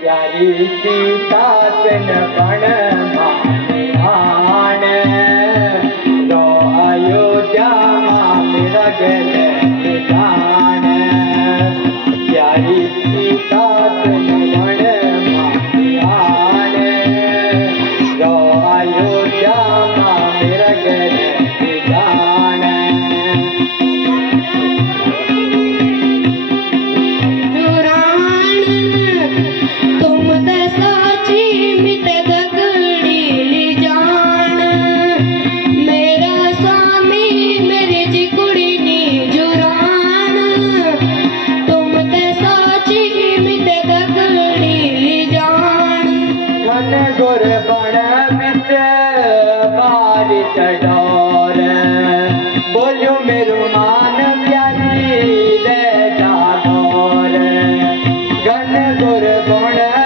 प्यारी सीता तिन बण मानियान रो अयोध्या मां मेरा गले जान प्यारी सीता तिन बण मानियान रो अयोध्या मां मेरा गले जान गुर बण बिच बारी चढ़ोर बोलियो मेरो मान प्यारी दे जागोर घन गुर बण